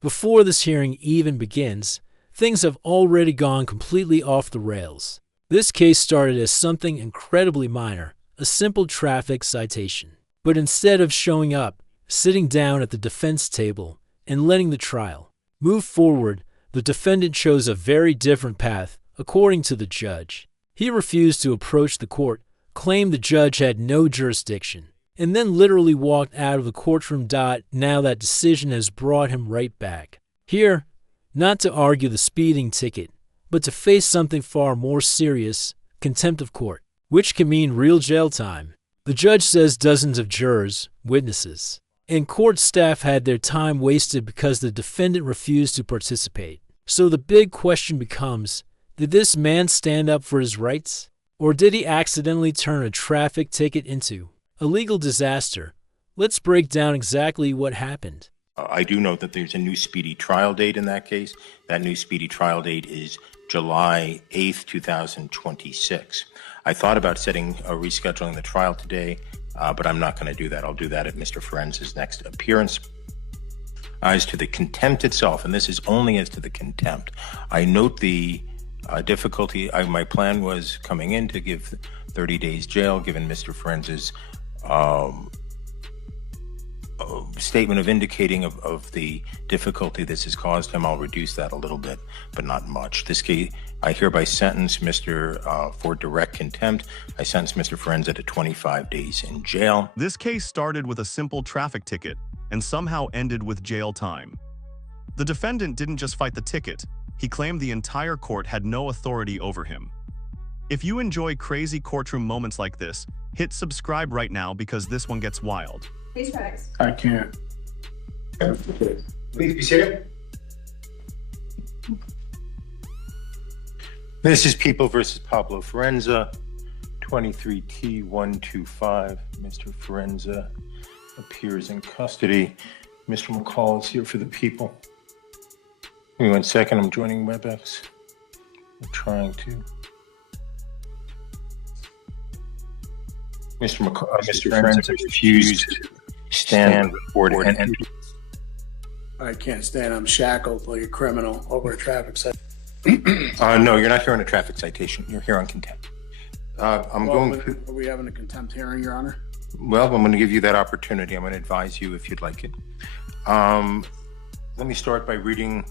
Before this hearing even begins, things have already gone completely off the rails. This case started as something incredibly minor, a simple traffic citation. But instead of showing up, sitting down at the defense table, and letting the trial move forward, the defendant chose a very different path, according to the judge. He refused to approach the court, claimed the judge had no jurisdiction, and then literally walked out of the courtroom. Now that decision has brought him right back. Here, not to argue the speeding ticket, but to face something far more serious, contempt of court, which can mean real jail time. The judge says dozens of jurors, witnesses, and court staff had their time wasted because the defendant refused to participate. So the big question becomes, did this man stand up for his rights? Or did he accidentally turn a traffic ticket into a legal disaster? Let's break down exactly what happened. I do note that there's a new speedy trial date in that case. That new speedy trial date is July 8th, 2026. I thought about rescheduling the trial today, but I'm not going to do that. I'll do that at Mr. Ferenza's next appearance. As to the contempt itself, and this is only as to the contempt, I note the difficulty. My plan was coming in to give 30 days jail, given Mr. Ferenza's statement of indicating of the difficulty this has caused him. I'll reduce that a little bit, but not much. This case, I hereby sentence Mr. For direct contempt. I sentence Mr. Ferenza to 25 days in jail. This case started with a simple traffic ticket and somehow ended with jail time. The defendant didn't just fight the ticket. He claimed the entire court had no authority over him. If you enjoy crazy courtroom moments like this, hit subscribe right now because this one gets wild. I can't. Please be seated. This is People versus Pablo Ferenza, 23T125. Mr. Ferenza appears in custody. Mr. McCall is here for the people. Give me 1 second, I'm joining WebEx. I'm trying to. Mr. Ferenza refused to stand before the entry. I can't stand. I'm shackled like a criminal over a traffic citation. No, you're not here on a traffic citation. You're here on contempt. Are we having a contempt hearing, Your Honor? Well, I'm going to give you that opportunity. I'm going to advise you if you'd like it. Let me start by reading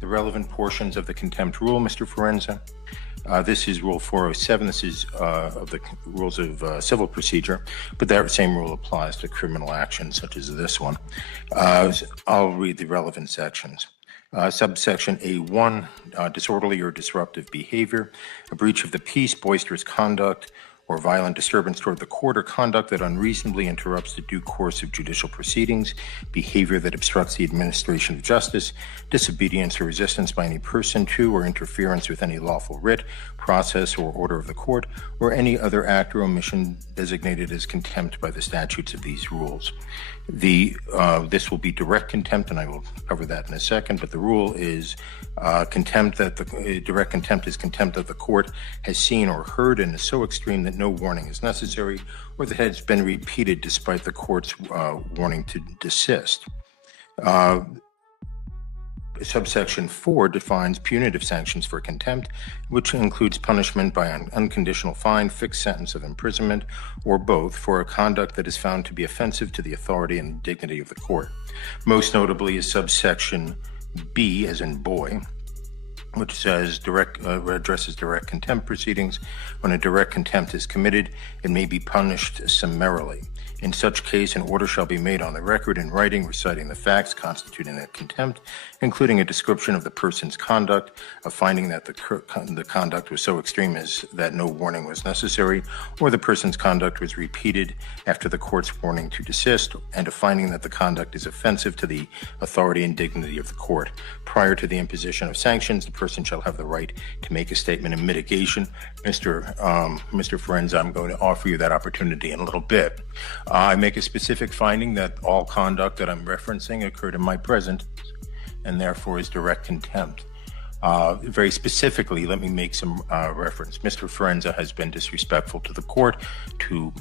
the relevant portions of the contempt rule, Mr. Ferenza. This is Rule 407. This is of the rules of civil procedure, but that same rule applies to criminal actions such as this one. I'll read the relevant sections. Subsection A1, disorderly or disruptive behavior, a breach of the peace, boisterous conduct, or violent disturbance toward the court, or conduct that unreasonably interrupts the due course of judicial proceedings, behavior that obstructs the administration of justice, disobedience or resistance by any person to or interference with any lawful writ, process, or order of the court, or any other act or omission designated as contempt by the statutes of these rules. This will be direct contempt, and I will cover that in a second, but the rule is direct contempt is contempt that the court has seen or heard and is so extreme that no warning is necessary, or that has been repeated despite the court's warning to desist. Subsection 4 defines punitive sanctions for contempt, which includes punishment by an unconditional fine, fixed sentence of imprisonment, or both, for a conduct that is found to be offensive to the authority and dignity of the court. Most notably is subsection B, as in boy, which says addresses direct contempt proceedings. When a direct contempt is committed, it may be punished summarily. In such case, an order shall be made on the record in writing reciting the facts constituting that contempt, including a description of the person's conduct, a finding that the conduct was so extreme as that no warning was necessary, or the person's conduct was repeated after the court's warning to desist, and a finding that the conduct is offensive to the authority and dignity of the court. Prior to the imposition of sanctions, the person shall have the right to make a statement of mitigation. Mr. Ferenza, I'm going to offer you that opportunity in a little bit. I make a specific finding that all conduct that I'm referencing occurred in my presence and therefore is direct contempt. Very specifically, let me make some reference. Mr. Forenza has been disrespectful to the court, to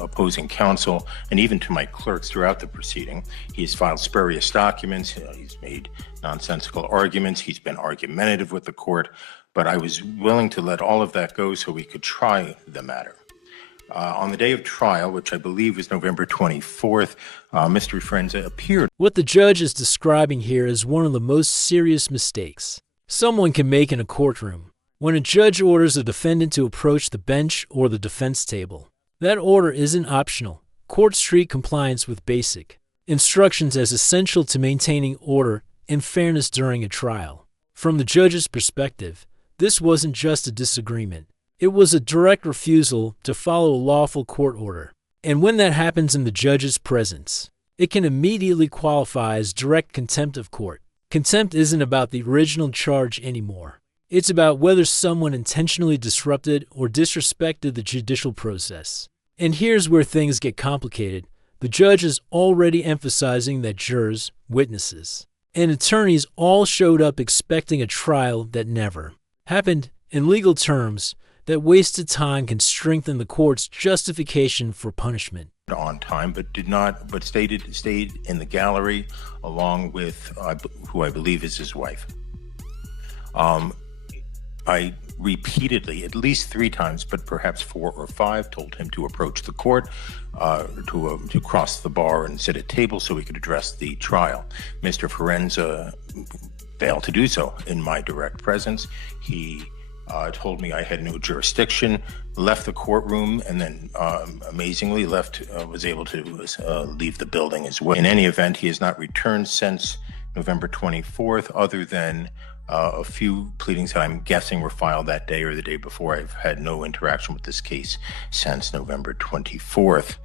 opposing counsel, and even to my clerks throughout the proceeding. He has filed spurious documents. He's made nonsensical arguments. He's been argumentative with the court. But I was willing to let all of that go so we could try the matter. On the day of trial, which I believe was November 24th, Mr. Forenza appeared. What the judge is describing here is one of the most serious mistakes someone can make in a courtroom. When a judge orders a defendant to approach the bench or the defense table, that order isn't optional. Courts treat compliance with basic instructions as essential to maintaining order and fairness during a trial. From the judge's perspective, this wasn't just a disagreement. It was a direct refusal to follow a lawful court order. And when that happens in the judge's presence, it can immediately qualify as direct contempt of court. Contempt isn't about the original charge anymore. It's about whether someone intentionally disrupted or disrespected the judicial process. And here's where things get complicated. The judge is already emphasizing that jurors, witnesses, and attorneys all showed up expecting a trial that never happened. In legal terms, that wasted time can strengthen the court's justification for punishment. On time, but stayed in the gallery along with who I believe is his wife. I repeatedly, at least 3 times, but perhaps 4 or 5, told him to approach the court, to cross the bar and sit at table so we could address the trial. Mr. Forenza failed to do so in my direct presence. He told me I had no jurisdiction, left the courtroom, and then amazingly was able to leave the building as well. In any event, he has not returned since November 24th, other than a few pleadings that I'm guessing were filed that day or the day before. I've had no interaction with this case since November 24th.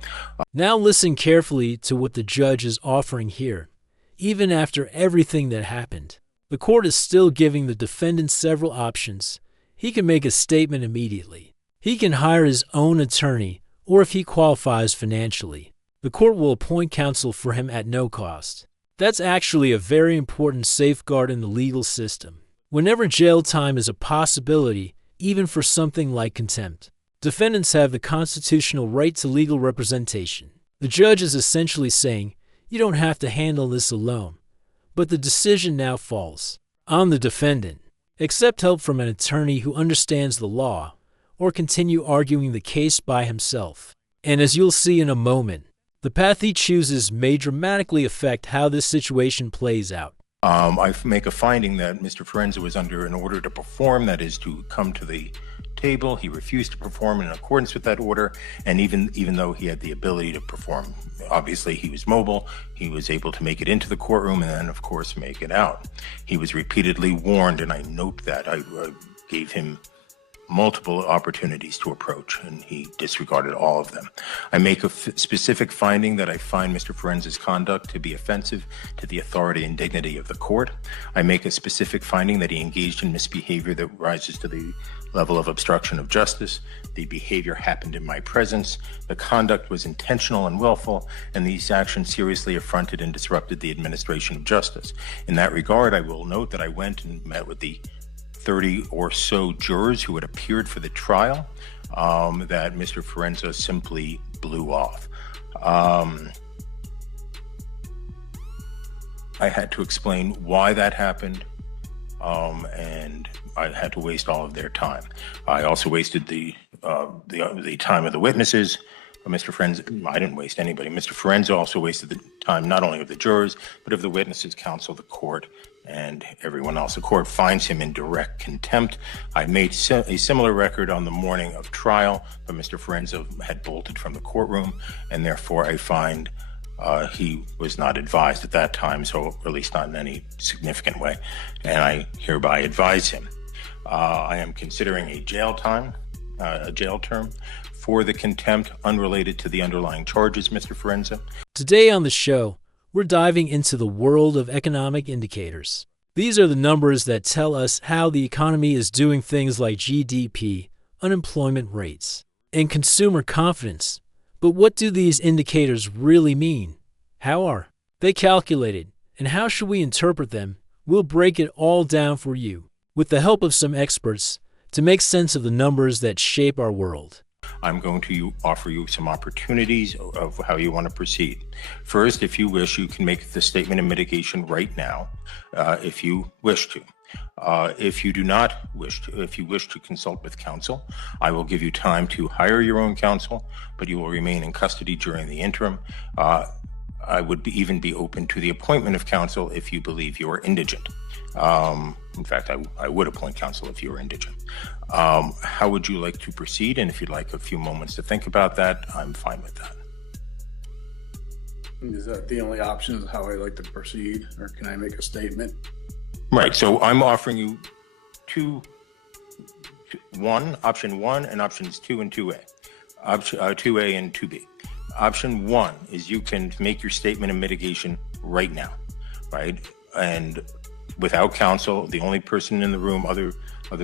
Now listen carefully to what the judge is offering here. Even after everything that happened, the court is still giving the defendant several options. He can make a statement immediately. He can hire his own attorney, or if he qualifies financially, the court will appoint counsel for him at no cost. That's actually a very important safeguard in the legal system. Whenever jail time is a possibility, even for something like contempt, defendants have the constitutional right to legal representation. The judge is essentially saying, you don't have to handle this alone, but the decision now falls on the defendant. Accept help from an attorney who understands the law, or continue arguing the case by himself. And as you'll see in a moment, the path he chooses may dramatically affect how this situation plays out. I make a finding that Mr. Forenza was under an order to perform, that is to come to the table. He refused to perform in accordance with that order, and even though he had the ability to perform, obviously he was mobile, he was able to make it into the courtroom and then, of course, make it out. He was repeatedly warned, and I note that. I gave him multiple opportunities to approach, and he disregarded all of them. I make a specific finding that I find Mr. Forenza's conduct to be offensive to the authority and dignity of the court. I make a specific finding that he engaged in misbehavior that rises to the level of obstruction of justice. The behavior happened in my presence. The conduct was intentional and willful, and these actions seriously affronted and disrupted the administration of justice. In that regard, I will note that I went and met with the 30 or so jurors who had appeared for the trial, that Mr. Forenza simply blew off. I had to explain why that happened, and I had to waste all of their time. I also wasted the time of the witnesses. Mr. Forenza, I didn't waste anybody. Mr. Forenza also wasted the time not only of the jurors, but of the witnesses, counsel, the court, and everyone else. The court finds him in direct contempt. I made a similar record on the morning of trial, but Mr. Forenza had bolted from the courtroom, and therefore I find he was not advised at that time, so at least not in any significant way, and I hereby advise him. I am considering a jail term for the contempt unrelated to the underlying charges, Mr. Forenza. Today on the show, we're diving into the world of economic indicators. These are the numbers that tell us how the economy is doing, things like GDP, unemployment rates, and consumer confidence. But what do these indicators really mean? How are they calculated? And how should we interpret them? We'll break it all down for you. with the help of some experts, to make sense of the numbers that shape our world. I'm going to offer you some opportunities of how you want to proceed. First, if you wish, you can make the statement of mitigation right now, if you wish to. If you do not wish to, if you wish to consult with counsel, I will give you time to hire your own counsel, but you will remain in custody during the interim. I would even be open to the appointment of counsel if you believe you are indigent. In fact, I would appoint counsel if you were indigent. How would you like to proceed? And if you'd like a few moments to think about that, I'm fine with that. Is that the only option, is how I like to proceed, or can I make a statement? Right, so I'm offering you option one and options 2 and 2A. 2A and 2B. Option 1 is you can make your statement of mitigation right now, right? And without counsel, the only person in the room other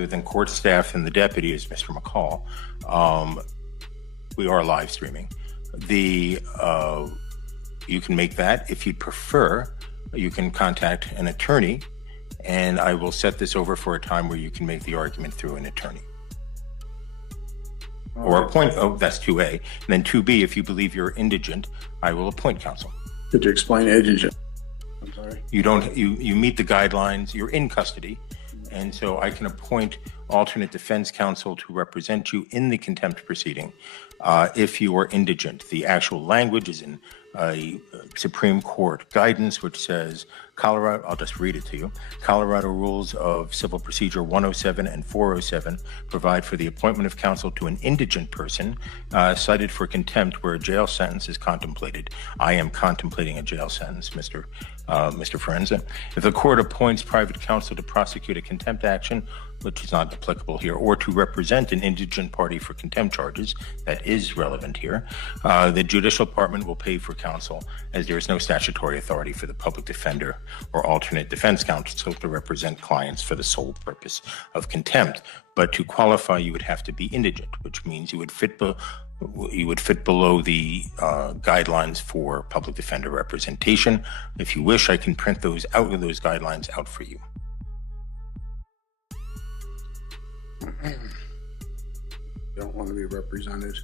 than court staff and the deputy is Mr. McCall. We are live streaming. You can make that. If you'd prefer, you can contact an attorney, and I will set this over for a time where you can make the argument through an attorney. Or appoint, that's 2A. And then 2B, if you believe you're indigent, I will appoint counsel. Could you explain indigent? I'm sorry. You meet the guidelines, you're in custody, and so I can appoint alternate defense counsel to represent you in the contempt proceeding if you are indigent. The actual language is in Supreme Court guidance, which says Colorado, I'll just read it to you. Colorado Rules of Civil Procedure 107 and 407 provide for the appointment of counsel to an indigent person cited for contempt where a jail sentence is contemplated. I am contemplating a jail sentence, Mr. Forenza. If the court appoints private counsel to prosecute a contempt action, which is not applicable here, or to represent an indigent party for contempt charges, that is relevant here, the judicial department will pay for counsel, as there is no statutory authority for the public defender or alternate defense counsel to represent clients for the sole purpose of contempt. But to qualify, you would have to be indigent, which means you would fit below the guidelines for public defender representation. If you wish, I can print those guidelines out for you. I don't want to be represented.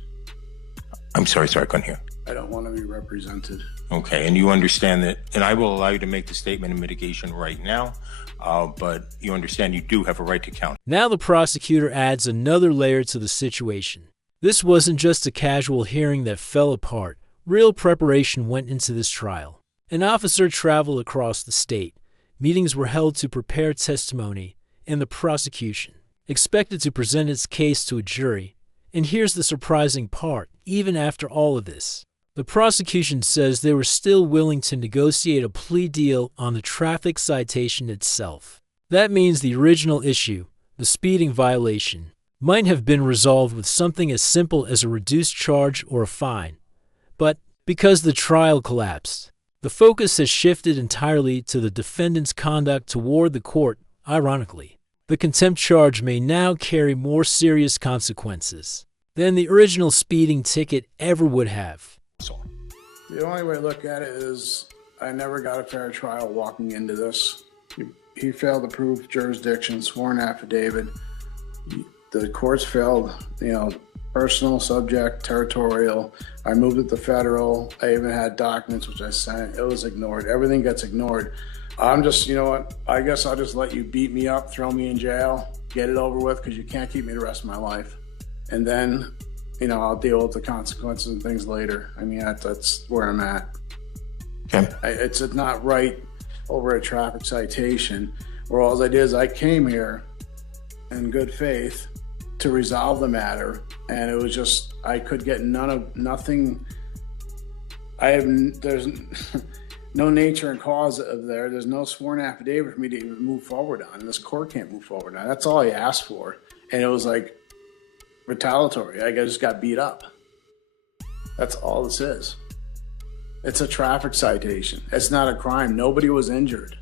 I'm sorry, I couldn't hear. I don't want to be represented. Okay, and you understand that, and I will allow you to make the statement of mitigation right now, but you understand you do have a right to counsel. Now the prosecutor adds another layer to the situation. This wasn't just a casual hearing that fell apart. Real preparation went into this trial. An officer traveled across the state. Meetings were held to prepare testimony, and the prosecution expected to present its case to a jury. And here's the surprising part. Even after all of this, the prosecution says they were still willing to negotiate a plea deal on the traffic citation itself. That means the original issue, the speeding violation, might have been resolved with something as simple as a reduced charge or a fine. But because the trial collapsed, the focus has shifted entirely to the defendant's conduct toward the court. Ironically, the contempt charge may now carry more serious consequences than the original speeding ticket ever would have. The only way to look at it is I never got a fair trial walking into this. He failed to prove jurisdiction, sworn affidavit. The courts failed, personal, subject, territorial. I moved it to federal. I even had documents which I sent. It was ignored. Everything gets ignored. I'm just, I guess I'll just let you beat me up, throw me in jail, get it over with, because you can't keep me the rest of my life. And then, I'll deal with the consequences and things later. I mean, that's where I'm at. Okay. It's not right over a traffic citation where all I did is I came here in good faith to resolve the matter, and it was just, I could get nothing. There's no nature and cause of there. There's no sworn affidavit for me to even move forward on, and this court can't move forward on. That's all I asked for, and it was like retaliatory. I just got beat up. That's all this is. It's a traffic citation. It's not a crime. Nobody was injured.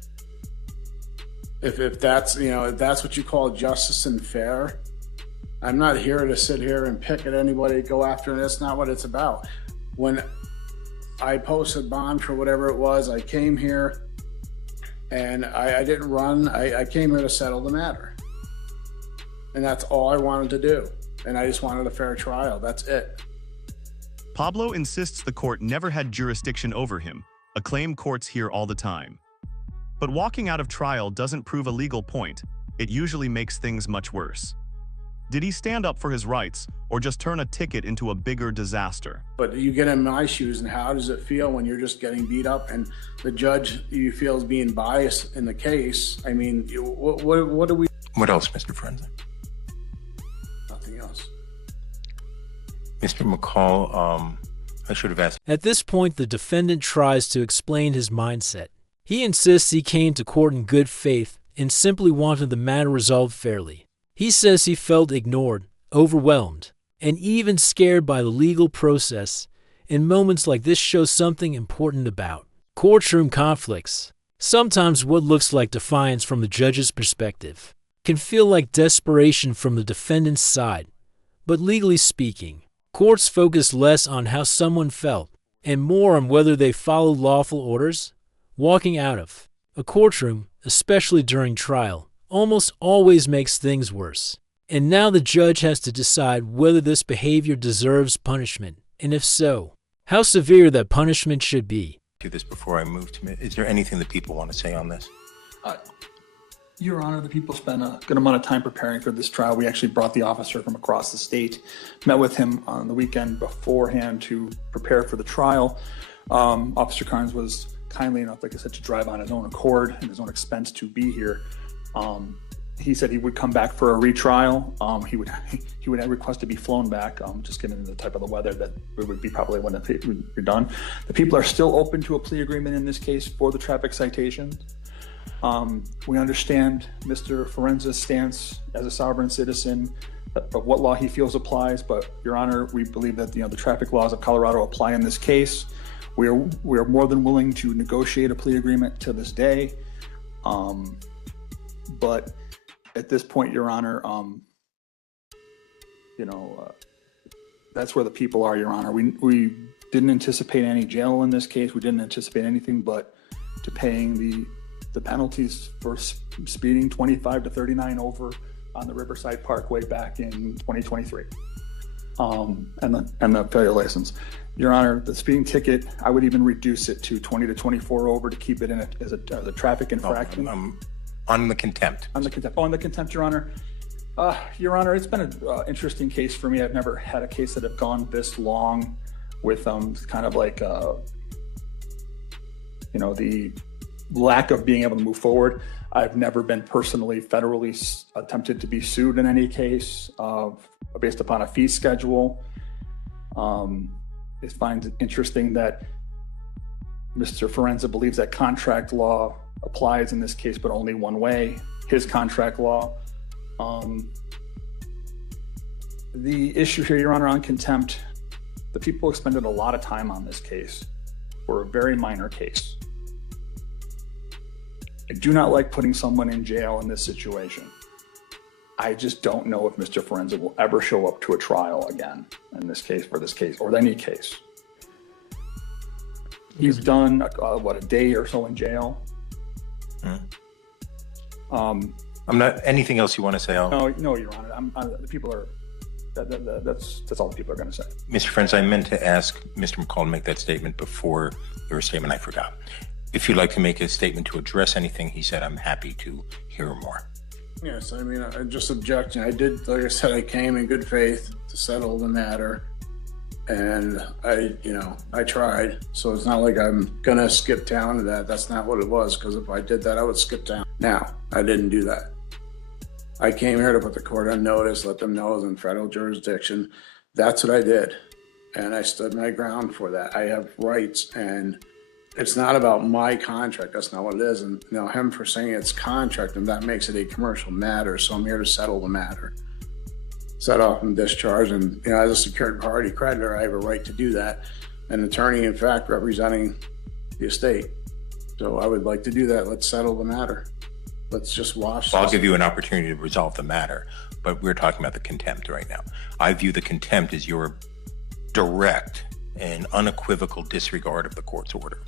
If that's if that's what you call justice and fair, I'm not here to sit here and pick at anybody, go after. That's not what it's about. When I posted bond for whatever it was, I came here and I didn't run. I came here to settle the matter. And that's all I wanted to do. And I just wanted a fair trial. That's it. Pablo insists the court never had jurisdiction over him, a claim courts hear all the time. But walking out of trial doesn't prove a legal point. It usually makes things much worse. Did he stand up for his rights, or just turn a ticket into a bigger disaster? But you get in my shoes, and how does it feel when you're just getting beat up and the judge you feel is being biased in the case? I mean, what do we... What else, Mr. Forensic? Nothing else. Mr. McCall, I should have asked. At this point, the defendant tries to explain his mindset. He insists he came to court in good faith and simply wanted the matter resolved fairly. He says he felt ignored, overwhelmed, and even scared by the legal process, and moments like this show something important about courtroom conflicts. Sometimes what looks like defiance from the judge's perspective can feel like desperation from the defendant's side. But legally speaking, courts focus less on how someone felt and more on whether they followed lawful orders. Walking out of a courtroom, especially during trial, almost always makes things worse. And now the judge has to decide whether this behavior deserves punishment, and if so, how severe that punishment should be. Do this before I move to. Is there anything that people want to say on this? Your Honor, the people spent a good amount of time preparing for this trial. We actually brought the officer from across the state, met with him on the weekend beforehand to prepare for the trial. Officer Carnes was kindly enough, like I said, to drive on his own accord and his own expense to be here. He said he would come back for a retrial. He would request to be flown back, just given the type of the weather that it would be probably when it would be done. The people are still open to a plea agreement in this case for the traffic citations. We understand Mr. Forenza's stance as a sovereign citizen of what law he feels applies, but Your Honor, we believe that the traffic laws of Colorado apply in this case. We are more than willing to negotiate a plea agreement to this day. But at this point, Your Honor, that's where the people are, Your Honor. We didn't anticipate any jail in this case. We didn't anticipate anything but to paying the penalties for speeding 25 to 39 over on the Riverside Parkway back in 2023, and the failure license. Your Honor, the speeding ticket, I would even reduce it to 20 to 24 over to keep it in as a traffic infraction. On the contempt. On the contempt. Oh, on the contempt, Your Honor. Your Honor, it's been an interesting case for me. I've never had a case that have gone this long with kind of like, the lack of being able to move forward. I've never been personally federally attempted to be sued in any case based upon a fee schedule. I find it interesting that Mr. Forenza believes that contract law applies in this case, but only one way, his contract law. The issue here, Your Honor, on contempt, the people expended a lot of time on this case for a very minor case. I do not like putting someone in jail in this situation. I just don't know if Mr. Forenza will ever show up to a trial again in this case, for this case, or any case. He's done, a day or so in jail. I'm not, anything else you want to say? No, Your Honor. The people are, that's all the people are going to say. Mr. Forenza, I meant to ask Mr. McCall to make that statement before your statement. I forgot. If you'd like to make a statement to address anything he said, I'm happy to hear more. Yes, I mean, I'm just objecting. I did, like I said, I came in good faith to settle the matter, and I tried. So it's not like I'm gonna skip down to that. That's not what it was, because if I did that, I would skip down. Now, I didn't do that. I came here to put the court on notice, let them know I was in federal jurisdiction. That's what I did, and I stood my ground for that. I have rights, and it's not about my contract. That's not what it is. And him for saying it's contract, and that makes it a commercial matter. So I'm here to settle the matter, set off and discharge. And as a secured party creditor, I have a right to do that. An attorney, in fact, representing the estate. So I would like to do that. Let's settle the matter. Let's just wash. Well, I'll give you an opportunity to resolve the matter, but we're talking about the contempt right now. I view the contempt as your direct and unequivocal disregard of the court's order.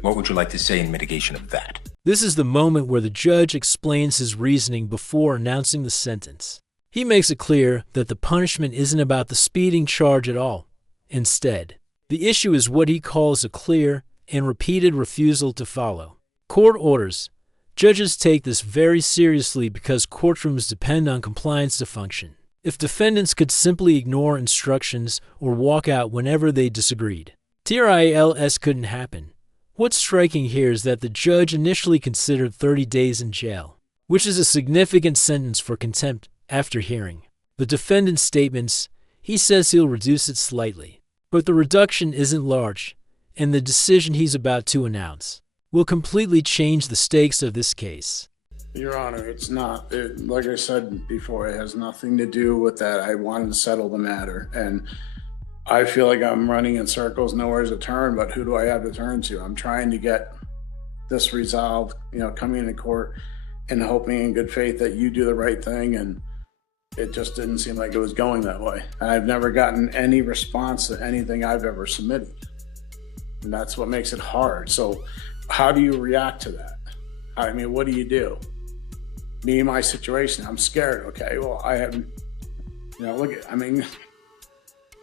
What would you like to say in mitigation of that? This is the moment where the judge explains his reasoning before announcing the sentence. He makes it clear that the punishment isn't about the speeding charge at all. Instead, the issue is what he calls a clear and repeated refusal to follow court orders. Judges take this very seriously because courtrooms depend on compliance to function. If defendants could simply ignore instructions or walk out whenever they disagreed, TRILS couldn't happen. What's striking here is that the judge initially considered 30 days in jail, which is a significant sentence for contempt after hearing the defendant's statements. He says he'll reduce it slightly, but the reduction isn't large, and the decision he's about to announce will completely change the stakes of this case. Your Honor, it's not. Like I said before, it has nothing to do with that. I wanted to settle the matter, and I feel like I'm running in circles, nowhere to turn, but who do I have to turn to? I'm trying to get this resolved, coming into court and hoping in good faith that you do the right thing, and it just didn't seem like it was going that way. I've never gotten any response to anything I've ever submitted, and that's what makes it hard. So how do you react to that? I mean, what do you do? Me, my situation, I'm scared. Okay, well, I haven't,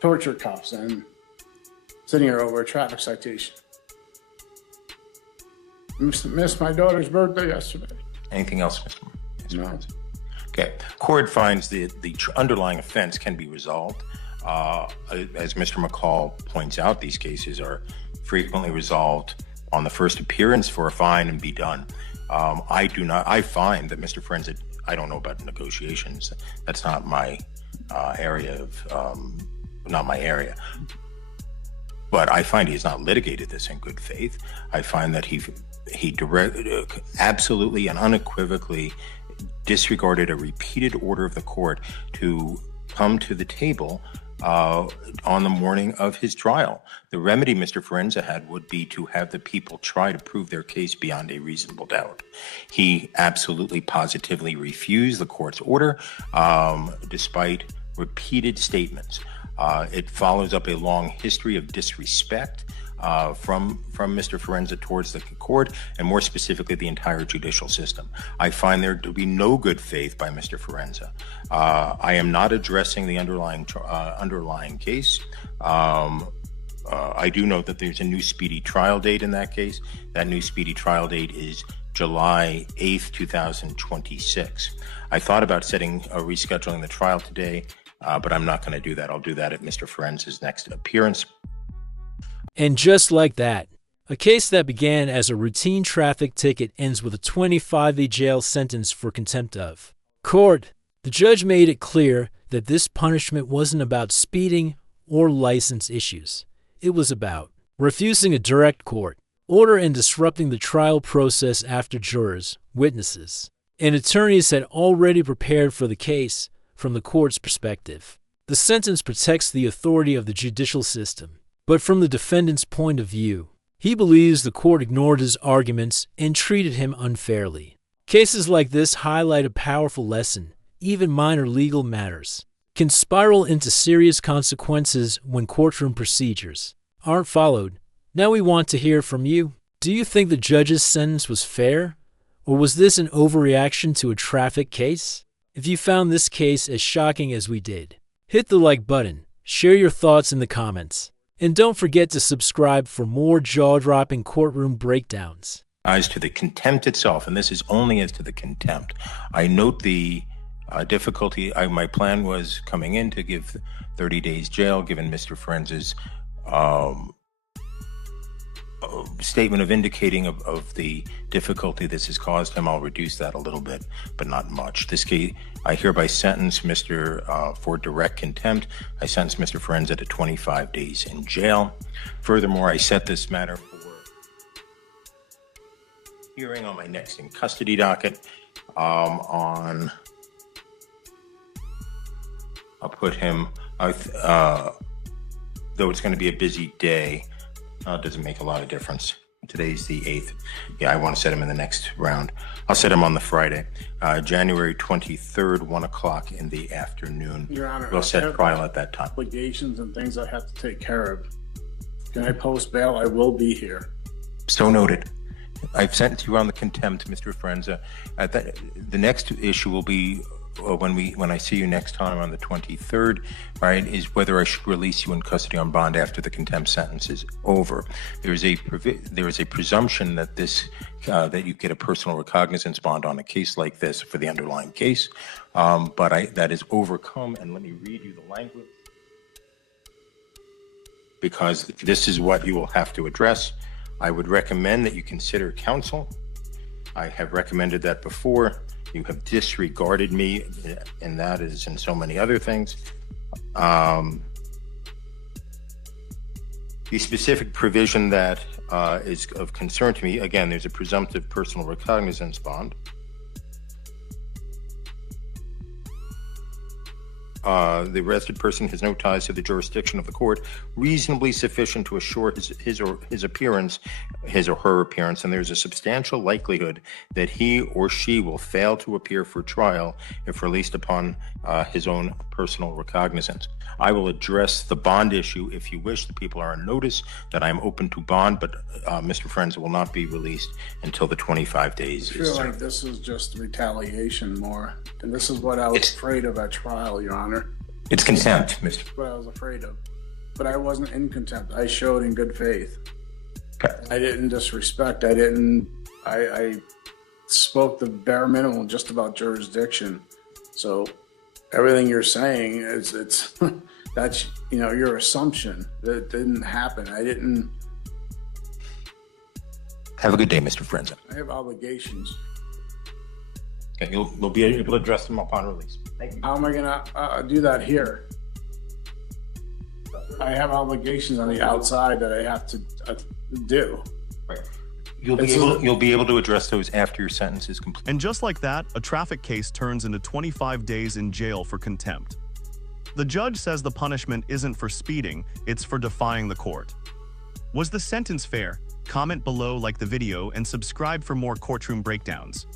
torture cuffs and sitting here over a traffic citation. Missed my daughter's birthday yesterday. Anything else, Mr. No. Okay. Court finds the underlying offense can be resolved. As Mr. McCall points out, these cases are frequently resolved on the first appearance for a fine and be done. I find that Mr. Forenza, I don't know about negotiations. That's not my area. But I find he has not litigated this in good faith. I find that he absolutely and unequivocally disregarded a repeated order of the court to come to the table on the morning of his trial. The remedy Mr. Forenza had would be to have the people try to prove their case beyond a reasonable doubt. He absolutely positively refused the court's order, despite repeated statements. It follows up a long history of disrespect from Mr. Forenza towards the court, and more specifically, the entire judicial system. I find there to be no good faith by Mr. Forenza. I am not addressing the underlying case. I do note that there's a new speedy trial date in that case. That new speedy trial date is July 8th, 2026. I thought about rescheduling the trial today, but I'm not going to do that. I'll do that at Mr. Forenza's next appearance. And just like that, a case that began as a routine traffic ticket ends with a 25-day jail sentence for contempt of court. The judge made it clear that this punishment wasn't about speeding or license issues. It was about refusing a direct court order and disrupting the trial process after jurors, witnesses, and attorneys had already prepared for the case from the court's perspective. The sentence protects the authority of the judicial system. But from the defendant's point of view, he believes the court ignored his arguments and treated him unfairly. Cases like this highlight a powerful lesson. Even minor legal matters can spiral into serious consequences when courtroom procedures aren't followed. Now we want to hear from you. Do you think the judge's sentence was fair? Or was this an overreaction to a traffic case? If you found this case as shocking as we did, hit the like button, share your thoughts in the comments. And don't forget to subscribe for more jaw-dropping courtroom breakdowns. As to the contempt itself, and this is only as to the contempt, I note the difficulty. My plan was coming in to give 30 days jail, given Mr. Forenza's statement of indicating of the difficulty this has caused him. I'll reduce that a little bit, but not much. This case, I hereby sentence Mr. For direct contempt. I sentence Mr. Forenza to 25 days in jail. Furthermore, I set this matter for hearing on my next in custody docket I'll put him, though it's going to be a busy day, it doesn't make a lot of difference. Today's the 8th. Yeah, I want to set him in the next round. I'll set him on the Friday, January 23rd, 1 o'clock in the afternoon. Your Honor, we'll set trial at that time. Obligations and things I have to take care of. Can I post bail? I will be here. So noted. I've sentenced you on the contempt, Mr. Frenza. The next issue will be when I see you next time on the 23rd, right, is whether I should release you in custody on bond after the contempt sentence is over. There is a presumption that that you get a personal recognizance bond on a case like this for the underlying case, but that is overcome. And let me read you the language, because this is what you will have to address. I would recommend that you consider counsel. I have recommended that before. You have disregarded me, and that is in so many other things. The specific provision that is of concern to me, again, there's a presumptive personal recognizance bond. The arrested person has no ties to the jurisdiction of the court, reasonably sufficient to assure his or her appearance, and there's a substantial likelihood that he or she will fail to appear for trial if released upon his own personal recognizance. I will address the bond issue if you wish. The people are on notice that I am open to bond, but Mr. Frenza will not be released until the 25 days I feel like this is just retaliation more, and this is what I was afraid of at trial, Your Honor. It's contempt, Mr. What I was afraid of, but I wasn't in contempt. I showed in good faith. Okay. I didn't disrespect. I spoke the bare minimum just about jurisdiction. So everything you're saying is that's your assumption that it didn't happen. I didn't. Have a good day, Mr. Frenza. I have obligations. Okay, you'll be able to address them upon release. Thank you. How am I gonna do that here? I have obligations on the outside that I have to do. Right. You'll be able to address those after your sentence is complete. And just like that, a traffic case turns into 25 days in jail for contempt. The judge says the punishment isn't for speeding, it's for defying the court. Was the sentence fair? Comment below, like the video, and subscribe for more courtroom breakdowns.